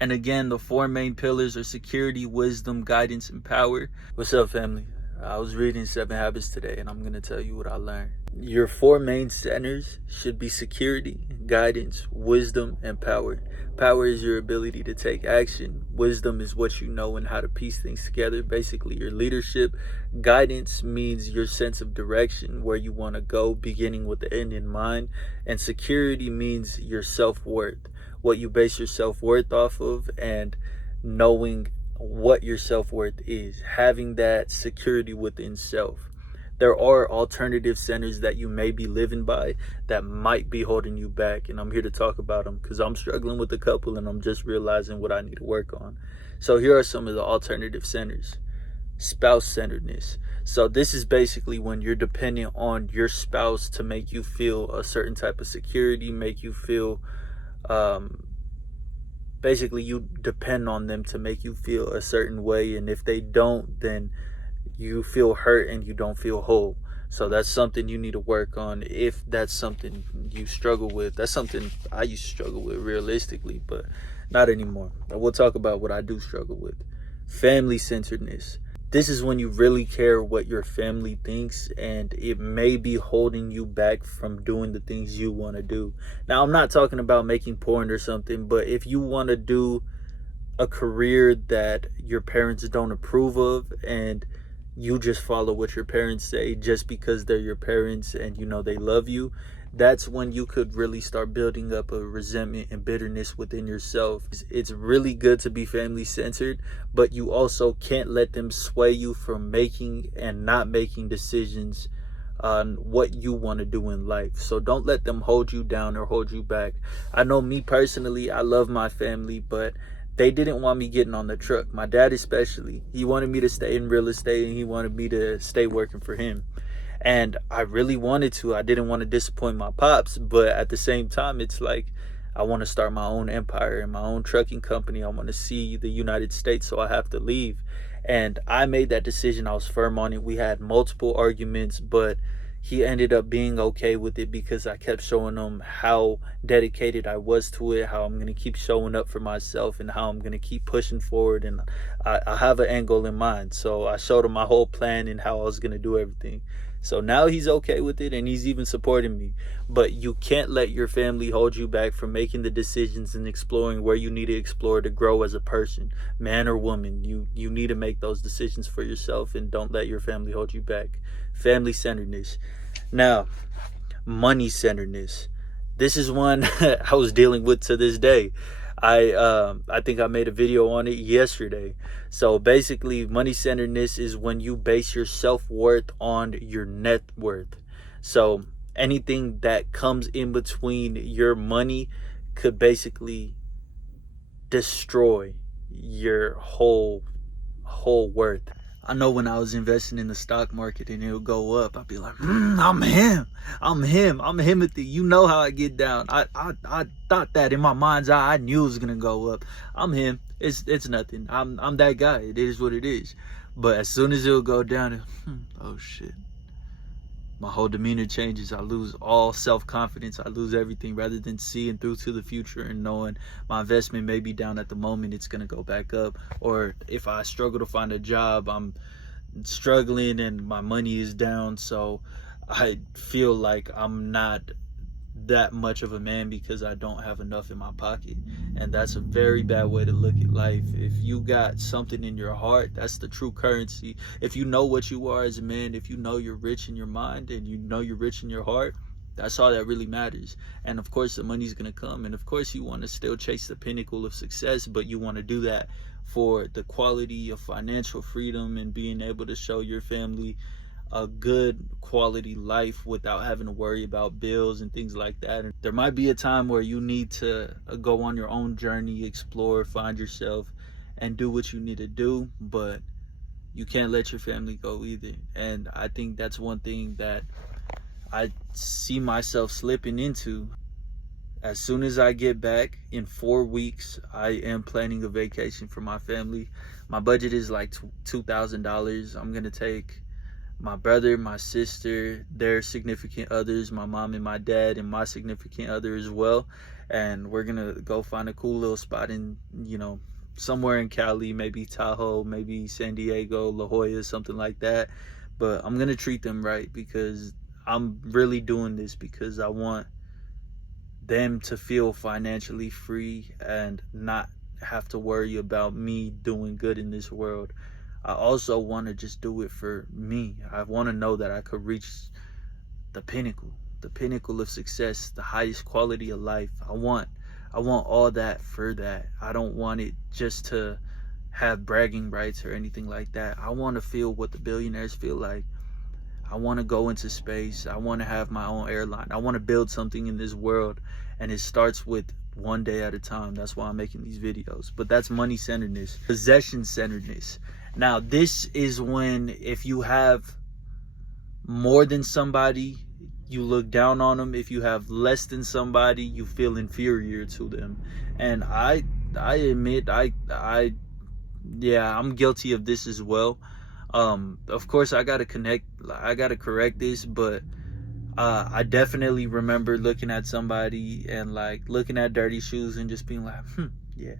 And again, the four main pillars are security, wisdom, guidance, and power. What's up, family? I was reading 7 Habits today, and I'm going to tell you what I learned. Your four main centers should be security, guidance, wisdom, and power. Power is your ability to take action. Wisdom is what you know and how to piece things together, basically your leadership. Guidance means your sense of direction, where you want to go, beginning with the end in mind. And security means your self-worth, what you base your self-worth off of, and knowing what your self-worth is, having that security within self. There are alternative centers that you may be living by that might be holding you back, and I'm here to talk about them because I'm struggling with a couple and I'm just realizing what I need to work on. So here are some of the alternative centers. Spouse-centeredness. So this is basically when you're dependent on your spouse to make you feel a certain type of security, make you feel basically you depend on them to make you feel a certain way, and if they don't, then you feel hurt and you don't feel whole. So that's something you need to work on. If that's something you struggle with, that's something I used to struggle with realistically, but not anymore. We'll talk about what I do struggle with. Family centeredness. This is when you really care what your family thinks, and it may be holding you back from doing the things you want to do. Now, I'm not talking about making porn or something, but if you want to do a career that your parents don't approve of and you just follow what your parents say just because they're your parents and you know they love you, that's when you could really start building up a resentment and bitterness within yourself. It's really good to be family centered, but you also can't let them sway you from making and not making decisions on what you want to do in life. So don't let them hold you down or hold you back. I know me personally, I love my family, but they didn't want me getting on the truck. My dad especially. He wanted me to stay in real estate and he wanted me to stay working for him. And I really wanted to. I didn't want to disappoint my pops, but at the same time, it's like I want to start my own empire and my own trucking company. I want to see the United States, so I have to leave. And I made that decision. I was firm on it. We had multiple arguments, but he ended up being okay with it because I kept showing him how dedicated I was to it, how I'm going to keep showing up for myself, and how I'm going to keep pushing forward. And I have an end goal in mind. So I showed him my whole plan and how I was going to do everything. So now he's okay with it and he's even supporting me. But you can't let your family hold you back from making the decisions and exploring where you need to explore to grow as a person, man or woman. You need to make those decisions for yourself and don't let your family hold you back. Family centeredness. Now, money centeredness. This is one I was dealing with to this day. I think I made a video on it yesterday. So basically, money centeredness is when you base your self-worth on your net worth. So anything that comes in between your money could basically destroy your whole worth. I know when I was investing in the stock market and it would go up, I'd be like, I'm Himothy. You know how I get down. I thought that in my mind's eye. I knew it was gonna go up. I'm him. It's nothing. I'm that guy. It is what it is. But as soon as it will go down, oh shit. My whole demeanor changes. I lose all self-confidence. I lose everything, rather than seeing through to the future and knowing my investment may be down at the moment, it's going to go back up. Or if I struggle to find a job, I'm struggling and my money is down. So I feel like I'm not that much of a man because I don't have enough in my pocket, and that's a very bad way to look at life. If you got something in your heart, that's the true currency. If you know what you are as a man, if you know you're rich in your mind and you know you're rich in your heart, that's all that really matters. And of course the money's gonna come, and of course you want to still chase the pinnacle of success, but you want to do that for the quality of financial freedom and being able to show your family a good quality life without having to worry about bills and things like that. And there might be a time where you need to go on your own journey, explore, find yourself, and do what you need to do, but you can't let your family go either. And I think that's one thing that I see myself slipping into. As soon as I get back in 4 weeks, I am planning a vacation for my family. My budget is like $2,000. I'm gonna take my brother, my sister, their significant others, my mom and my dad, and my significant other as well. and we're gonna go find a cool little spot in, you know, somewhere in Cali, maybe Tahoe, maybe San Diego, La Jolla, something like that. But I'm gonna treat them right, because I'm really doing this because I want them to feel financially free and not have to worry about me doing good in this world. I also want to just do it for me. I want to know that I could reach the pinnacle of success, the highest quality of life. I want all that for that. I don't want it just to have bragging rights or anything like that. I want to feel what the billionaires feel like. I want to go into space. I want to have my own airline. I want to build something in this world, and it starts with one day at a time. That's why I'm making these videos. But that's money centeredness, possession centeredness. Now, this is when, if you have more than somebody, you look down on them. If you have less than somebody, you feel inferior to them. And I admit, yeah, I'm guilty of this as well. Of course, I gotta correct this, but I definitely remember looking at somebody and like looking at dirty shoes and just being like, yeah.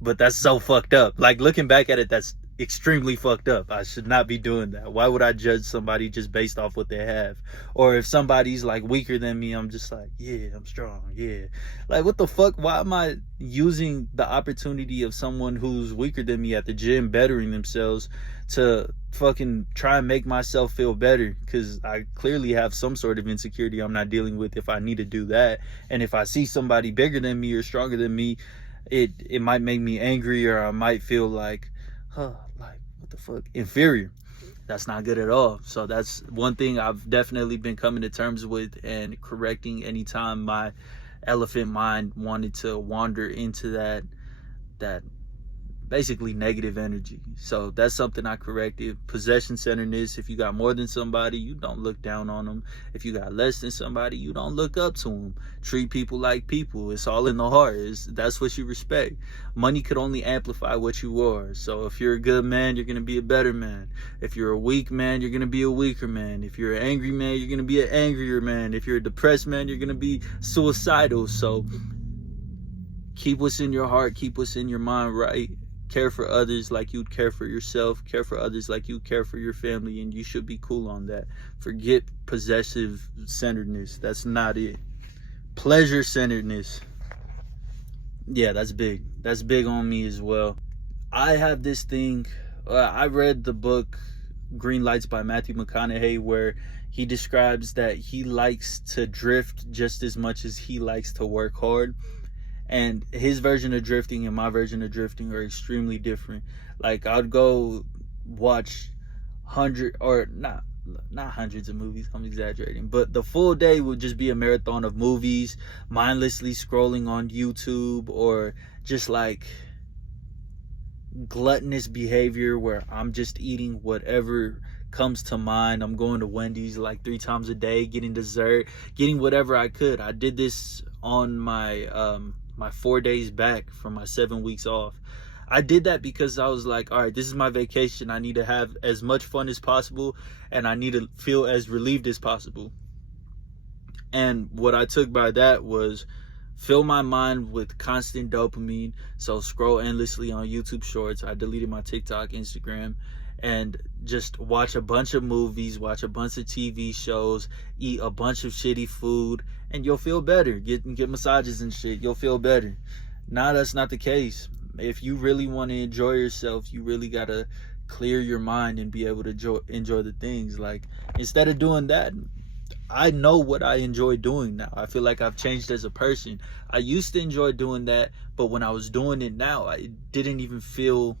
But that's so fucked up. Like, looking back at it, that's extremely fucked up. I should not be doing that. Why would I judge somebody just based off what they have? Or if somebody's like weaker than me, I'm just like, yeah, I'm strong. Yeah. Like, what the fuck? Why am I using the opportunity of someone who's weaker than me at the gym bettering themselves to fucking try and make myself feel better? Because I clearly have some sort of insecurity I'm not dealing with if I need to do that. And if I see somebody bigger than me or stronger than me, it might make me angry, or I might feel like, like, what the fuck, inferior. That's not good at all. So that's one thing I've definitely been coming to terms with and correcting anytime my elephant mind wanted to wander into that basically negative energy. So that's something I corrected. Possession centeredness. If you got more than somebody, you don't look down on them. If you got less than somebody, you don't look up to them. Treat people like people. It's all in the heart. That's what you respect. Money could only amplify what you are. So if you're a good man, you're going to be a better man. If you're a weak man, you're going to be a weaker man. If you're an angry man, you're going to be an angrier man. If you're a depressed man, you're going to be suicidal. So keep what's in your heart. Keep what's in your mind right. Care for others like you'd care for yourself. Care for others like you care for your family, and you should be cool on that. Forget possessive centeredness. That's not it. Pleasure centeredness. Yeah, that's big. That's big on me as well. I have this thing. I read the book Green Lights by Matthew McConaughey, where he describes that he likes to drift just as much as he likes to work hard. And his version of drifting and my version of drifting are extremely different. Like, I'd go watch not hundreds of movies, I'm exaggerating, but the full day would just be a marathon of movies, mindlessly scrolling on YouTube, or just like gluttonous behavior where I'm just eating whatever comes to mind. I'm going to Wendy's like 3 times a day, getting dessert, getting whatever I could. I did this on my my 4 days back from my 7 weeks off. I did that because I was like, all right, this is my vacation. I need to have as much fun as possible, and I need to feel as relieved as possible. And what I took by that was fill my mind with constant dopamine. So scroll endlessly on YouTube Shorts. I deleted my TikTok, Instagram, and just watch a bunch of movies, watch a bunch of TV shows, eat a bunch of shitty food, and you'll feel better. Get massages and shit, you'll feel better. Nah, that's not the case. If you really want to enjoy yourself, you really gotta clear your mind and be able to enjoy the things. Like, instead of doing that, I know what I enjoy doing now. I feel like I've changed as a person. I used to enjoy doing that, but when I was doing it now, I didn't even feel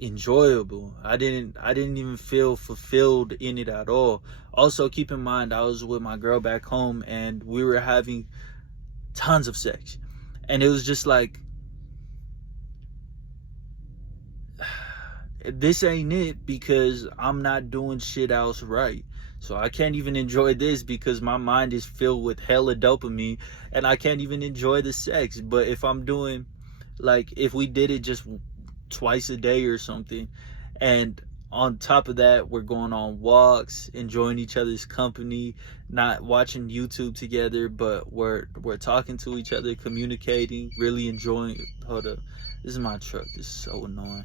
enjoyable. I didn't even feel fulfilled in it at all. Also, keep in mind, I was with my girl back home and we were having tons of sex, and it was just like, this ain't it, because I'm not doing shit else right. So I can't even enjoy this because my mind is filled with hella dopamine, and I can't even enjoy the sex. But if I'm doing, like, if we did it just twice a day or something, and On top of that, we're going on walks, enjoying each other's company, not watching YouTube together, but we're talking to each other, communicating, really enjoying. Hold up, this is my truck. This is so annoying.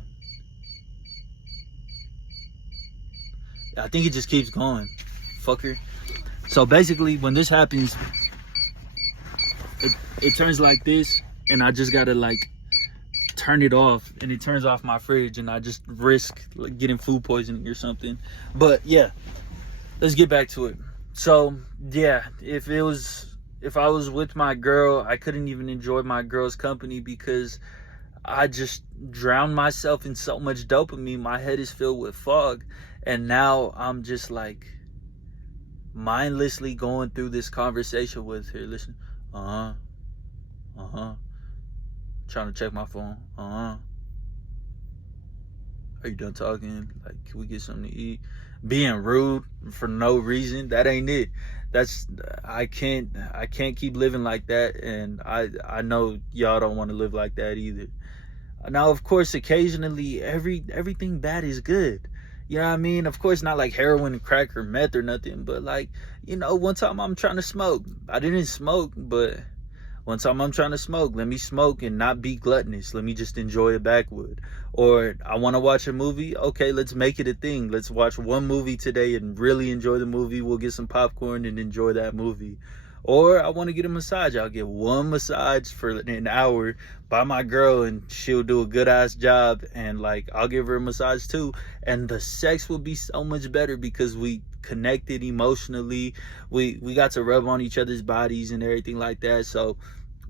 I think it just keeps going, fucker. So basically, when this happens, it turns like this, and I just gotta like turn it off, and it turns off my fridge, and I just risk like getting food poisoning or something. But yeah, let's get back to it. So yeah, if I was with my girl, I couldn't even enjoy my girl's company because I just drowned myself in so much dopamine. My head is filled with fog, and now I'm just like mindlessly going through this conversation with her. Listen, trying to check my phone. Are you done talking? Like, can we get something to eat? Being rude for no reason, that ain't it. I can't keep living like that, and I know y'all don't want to live like that either. Now, of course, occasionally everything bad is good. You know what I mean? Of course, not like heroin and crack or meth or nothing, but like, one time I'm trying to smoke. I didn't smoke, but one time I'm trying to smoke. Let me smoke and not be gluttonous. Let me just enjoy a backwood. Or I want to watch a movie. Okay, let's make it a thing. Let's watch one movie today and really enjoy the movie. We'll get some popcorn and enjoy that movie. Or I want to get a massage. I'll get one massage for an hour by my girl, and she'll do a good ass job, and like I'll give her a massage too, and the sex will be so much better because we connected emotionally. We got to rub on each other's bodies and everything like that. So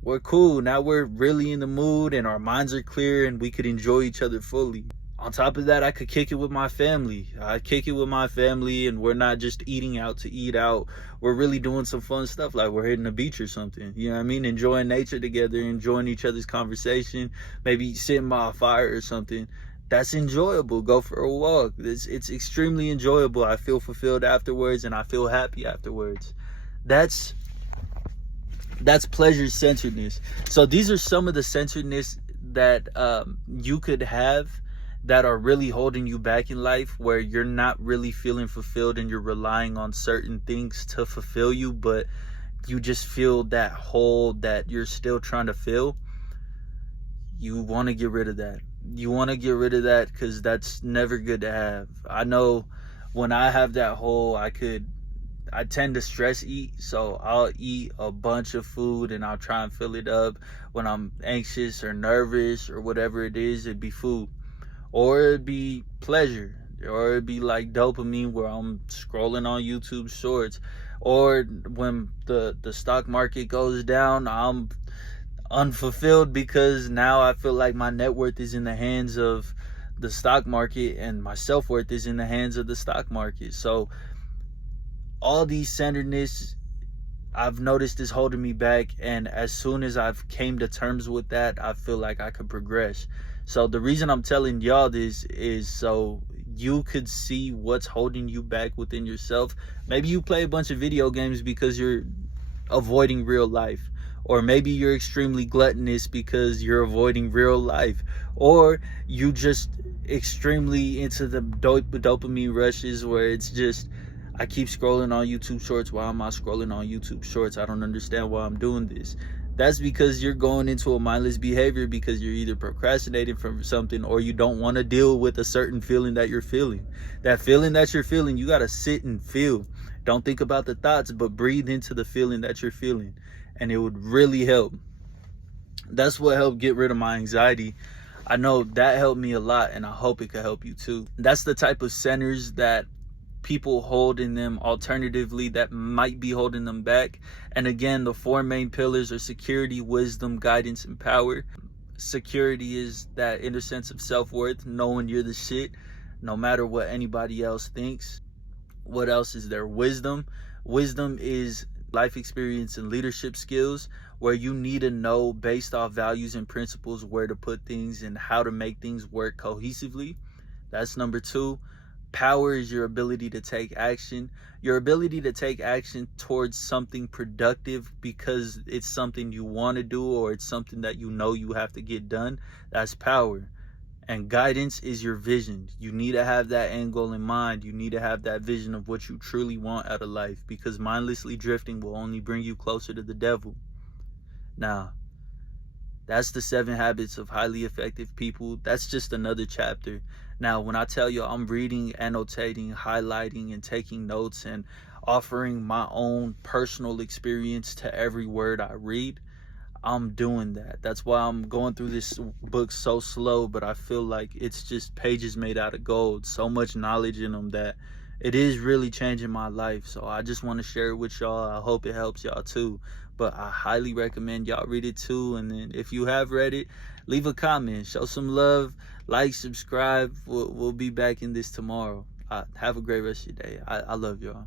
we're cool. Now we're really in the mood, and our minds are clear, and we could enjoy each other fully. On top of that, I could kick it with my family. I kick it with my family, and we're not just eating out to eat out. We're really doing some fun stuff, like we're hitting the beach or something. You know what I mean? Enjoying nature together, enjoying each other's conversation, maybe sitting by a fire or something. That's enjoyable. Go for a walk. It's extremely enjoyable. I feel fulfilled afterwards, and I feel happy afterwards. That's pleasure-centeredness. So these are some of the centeredness that you could have that are really holding you back in life, where you're not really feeling fulfilled and you're relying on certain things to fulfill you, but you just feel that hole that you're still trying to fill. You want to get rid of that. You want to get rid of that because that's never good to have. I know when I have that hole, I tend to stress eat, so I'll eat a bunch of food and I'll try and fill it up. When I'm anxious or nervous or whatever it is, it'd be food. Or it'd be pleasure, or it'd be like dopamine where I'm scrolling on YouTube shorts. Or when the stock market goes down, I'm unfulfilled because now I feel like my net worth is in the hands of the stock market and my self-worth is in the hands of the stock market. So all these centeredness, I've noticed, is holding me back, and as soon as I've came to terms with that, I feel like I could progress. So the reason I'm telling y'all this is so you could see what's holding you back within yourself. Maybe you play a bunch of video games because you're avoiding real life, or maybe you're extremely gluttonous because you're avoiding real life, or you just extremely into the dopamine rushes where it's just, I keep scrolling on YouTube shorts. Why am I scrolling on YouTube shorts? I don't understand why I'm doing this. That's because you're going into a mindless behavior because you're either procrastinating from something or you don't want to deal with a certain feeling that you're feeling. That feeling that you're feeling, you got to sit and feel. Don't think about the thoughts, but breathe into the feeling that you're feeling. And it would really help. That's what helped get rid of my anxiety. I know that helped me a lot, and I hope it could help you too. That's the type of centers that people hold in them alternatively that might be holding them back. And again, the four main pillars are security, wisdom, guidance, and power. Security is that inner sense of self-worth, knowing you're the shit no matter what anybody else thinks. What else is there? Wisdom is life experience and leadership skills, where you need to know based off values and principles where to put things and how to make things work cohesively. That's number 2. Power is your ability to take action. Your ability to take action towards something productive because it's something you want to do or it's something that you know you have to get done. That's power. And guidance is your vision. You need to have that end goal in mind. You need to have that vision of what you truly want out of life, because mindlessly drifting will only bring you closer to the devil. Now, that's the 7 habits of highly effective people. That's just another chapter. Now, when I tell you I'm reading, annotating, highlighting, and taking notes and offering my own personal experience to every word I read, I'm doing that. That's why I'm going through this book so slow, but I feel like it's just pages made out of gold. So much knowledge in them that it is really changing my life. So I just want to share it with y'all. I hope it helps y'all too. But I highly recommend y'all read it too. And then if you have read it, leave a comment, show some love, like, subscribe. We'll be back in this tomorrow. Have a great rest of your day. I love y'all.